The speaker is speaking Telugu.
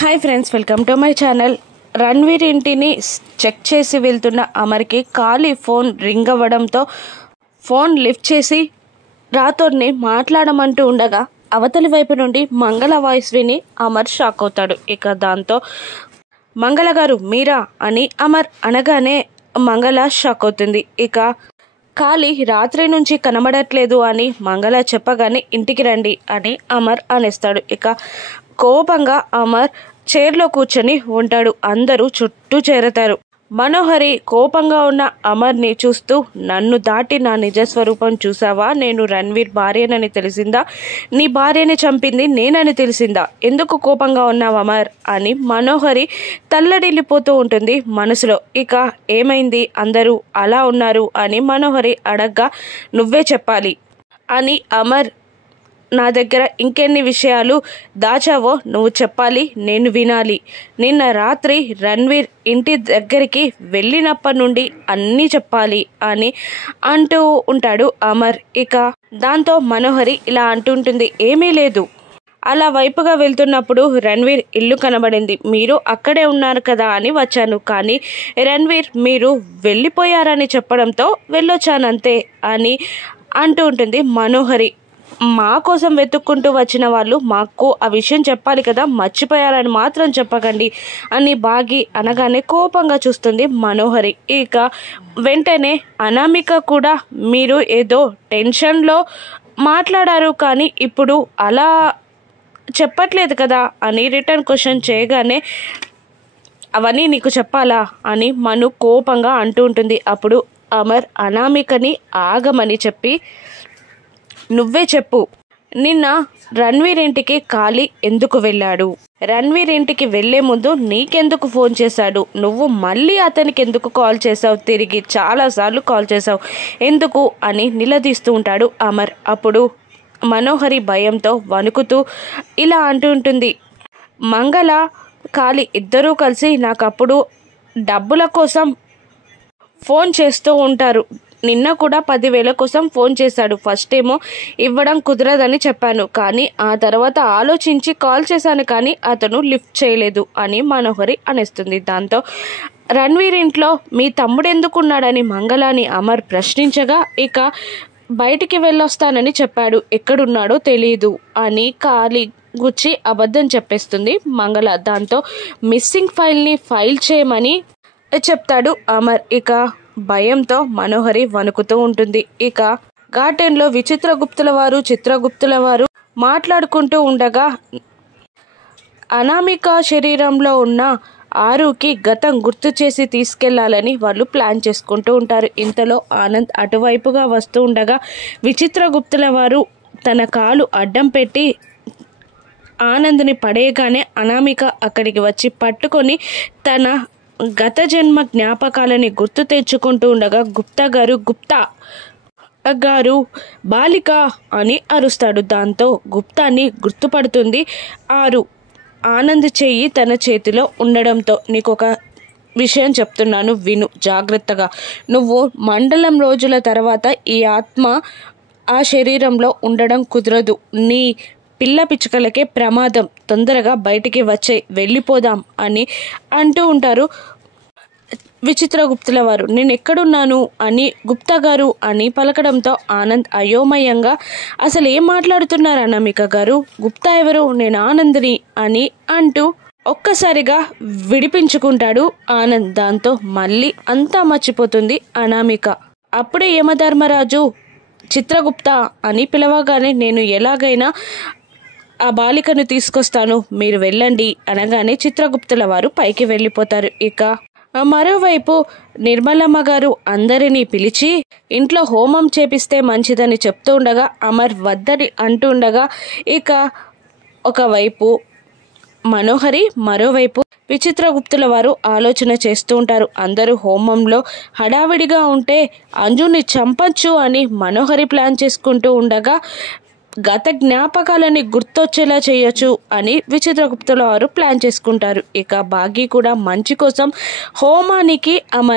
Hi friends, welcome to my channel. Ranveer ఇంటిని చెక్ చేసి వెళ్తున్న అమర్కి ఖాళీ ఫోన్ రింగ్ అవ్వడంతో ఫోన్ లిఫ్ట్ చేసి రాథోడ్ని మాట్లాడమంటూ ఉండగా అవతలి వైపు నుండి మంగళ వాయిస్ విని అమర్ షాక్ అవుతాడు. ఇక దాంతో మంగళ గారు మీరా అని అమర్ అనగానే మంగళ షాక్ అవుతుంది. ఇక ఖాళీ రాత్రి నుంచి కనబడట్లేదు అని మంగళ చెప్పగానే ఇంటికి రండి అని అమర్ అనేస్తాడు. ఇక కోపంగా అమర్ చైర్లో కూర్చొని ఉంటాడు. అందరూ చుట్టూ చేరతారు. మనోహరి కోపంగా ఉన్న అమర్ని చూస్తూ, నన్ను దాటి నా నిజస్వరూపం చూసావా? నేను రణ్వీర్ భార్యనని తెలిసిందా? నీ భార్యని చంపింది నేనని తెలిసిందా? ఎందుకు కోపంగా ఉన్నావు అమర్ అని మనోహరి తల్లడిల్లిపోతూ ఉంటుంది మనసులో. ఇక ఏమైంది, అందరూ అలా ఉన్నారు అని మనోహరి అడగ్గా, నువ్వే చెప్పాలి అని అమర్, నా దగ్గర ఇంకెన్ని విషయాలు దాచావో నువ్వు చెప్పాలి, నేను వినాలి. నిన్న రాత్రి రణ్వీర్ ఇంటి దగ్గరికి వెళ్ళినప్పటి నుండి అన్నీ చెప్పాలి అని అంటూ ఉంటాడు అమర్. ఇక దాంతో మనోహరి ఇలా అంటుంటుంది, ఏమీ లేదు, అలా వైపుగా వెళ్తున్నప్పుడు రణ్వీర్ ఇల్లు కనబడింది. మీరు అక్కడే ఉన్నారు కదా అని వచ్చాను. కానీ రణ్వీర్ మీరు వెళ్ళిపోయారని చెప్పడంతో వెళ్ళొచ్చానంతే అని అంటూ ఉంటుంది మనోహరి. మా కోసం వెతుక్కుంటూ వచ్చిన వాళ్ళు మాకు ఆ విషయం చెప్పాలి కదా, మర్చిపోయారని మాత్రం చెప్పకండి అని బాగి అనగానే కోపంగా చూస్తుంది మనోహరి. ఇక వెంటనే అనామిక కూడా మీరు ఏదో టెన్షన్లో మాట్లాడారు కానీ ఇప్పుడు అలా చెప్పట్లేదు కదా అని రిటర్న్ క్వశ్చన్ చేయగానే, అవన్నీ నీకు చెప్పాలా అని మను కోపంగా అంటూ ఉంటుంది. అప్పుడు అమర్ అనామికని ఆగమని చెప్పి, నువ్వే చెప్పు, నిన్న రణ్వీర్ ఇంటికి ఖాళీ ఎందుకు వెళ్ళాడు? రణ్వీర్ ఇంటికి వెళ్లే ముందు నీకెందుకు ఫోన్ చేశాడు? నువ్వు మళ్ళీ అతనికి ఎందుకు కాల్ చేసావు? తిరిగి చాలాసార్లు కాల్ చేసావు ఎందుకు అని నిలదీస్తూ ఉంటాడు అమర్. అప్పుడు మనోహరి భయంతో వణుకుతూ ఇలా అంటూ ఉంటుంది, మంగళ ఖాళీ ఇద్దరూ కలిసి నాకు అప్పుడు డబ్బుల కోసం ఫోన్ చేస్తూ ఉంటారు. నిన్న కూడా 10,000 కోసం ఫోన్ చేశాడు. ఫస్ట్ ఏమో ఇవ్వడం కుదరదని చెప్పాను, కానీ ఆ తర్వాత ఆలోచించి కాల్ చేశాను కానీ అతను లిఫ్ట్ చేయలేదు అని మనోహరి అనేస్తుంది. దాంతో రణ్వీర్ ఇంట్లో మీ తమ్ముడు ఎందుకున్నాడని మంగళని అమర్ ప్రశ్నించగా, ఇక బయటికి వెళ్ళొస్తానని చెప్పాడు, ఎక్కడున్నాడో తెలియదు అని ఖాళీ గుచ్చి అబద్ధం చెప్పేస్తుంది మంగళ. దాంతో మిస్సింగ్ ఫైల్ని ఫైల్ చేయమని చెప్తాడు అమర్. ఇక భయంతో మనోహరి వణుకుతూ ఉంటుంది. ఇక గార్డెన్లో విచిత్రగుప్తుల వారు చిత్రగుప్తుల వారు మాట్లాడుకుంటూ ఉండగా అనామిక శరీరంలో ఉన్న ఆరుకి గతం గుర్తు చేసి తీసుకెళ్లాలని వాళ్ళు ప్లాన్ చేసుకుంటూ ఉంటారు. ఇంతలో ఆనంద్ అటువైపుగా వస్తూ ఉండగా విచిత్రగుప్తుల వారు తన కాలు అడ్డం పెట్టి ఆనంద్ని పడేయగానే అనామిక అక్కడికి వచ్చి పట్టుకొని తన గత జన్మ జ్ఞాపకాలని గుర్తు తెచ్చుకుంటూ ఉండగా, గుప్తా గారు బాలిక అని అరుస్తాడు. దాంతో గుప్తాని గుర్తుపడుతుంది ఆరు. ఆనంద్ చెయ్యి తన చేతిలో ఉండడంతో, నీకు ఒక విషయం చెప్తున్నాను విను జాగ్రత్తగా. నువ్వు మండలం రోజుల తర్వాత ఈ ఆత్మ ఆ శరీరంలో ఉండడం కుదరదు. నీ పిల్ల పిచ్చుకలకే ప్రమాదం. తొందరగా బయటికి వచ్చే వెళ్ళిపోదాం అని అంటూ ఉంటారు విచిత్రగుప్తుల వారు. నేను ఎక్కడున్నాను అని గుప్తా గారు అని పలకడంతో ఆనంద్ అయోమయంగా, అసలు ఏం మాట్లాడుతున్నారు అనామిక గారు? గుప్తా ఎవరు? నేను ఆనంద్ని అని అంటూ ఒక్కసారిగా విడిపించుకుంటాడు ఆనంద్. దాంతో మళ్ళీ అంతా మర్చిపోతుంది అనామిక. అప్పుడే యమధర్మరాజు చిత్రగుప్త అని పిలవగానే, నేను ఎలాగైనా ఆ బాలికను తీసుకొస్తాను, మీరు వెళ్ళండి అనగానే చిత్రగుప్తుల వారు పైకి వెళ్ళిపోతారు. ఇక మరోవైపు నిర్మలమ్మ గారు అందరినీ పిలిచి ఇంట్లో హోమం చేపిస్తే మంచిదని చెప్తూ ఉండగా అమర్ వద్దని అంటూ ఉండగా, ఇక ఒకవైపు మనోహరి మరోవైపు విచిత్రగుప్తుల వారు ఆలోచన చేస్తూ ఉంటారు. అందరూ హోమంలో హడావిడిగా ఉంటే అంజుని చంపచ్చు అని మనోహరి ప్లాన్ చేసుకుంటూ ఉండగా, గత జ్ఞాపకాలని గుర్తొచ్చేలా చేయొచ్చు అని విచిత్రగుప్తుల వారు ప్లాన్ చేసుకుంటారు. ఇక బాగి కూడా మంచి కోసం హోమానికి అమర్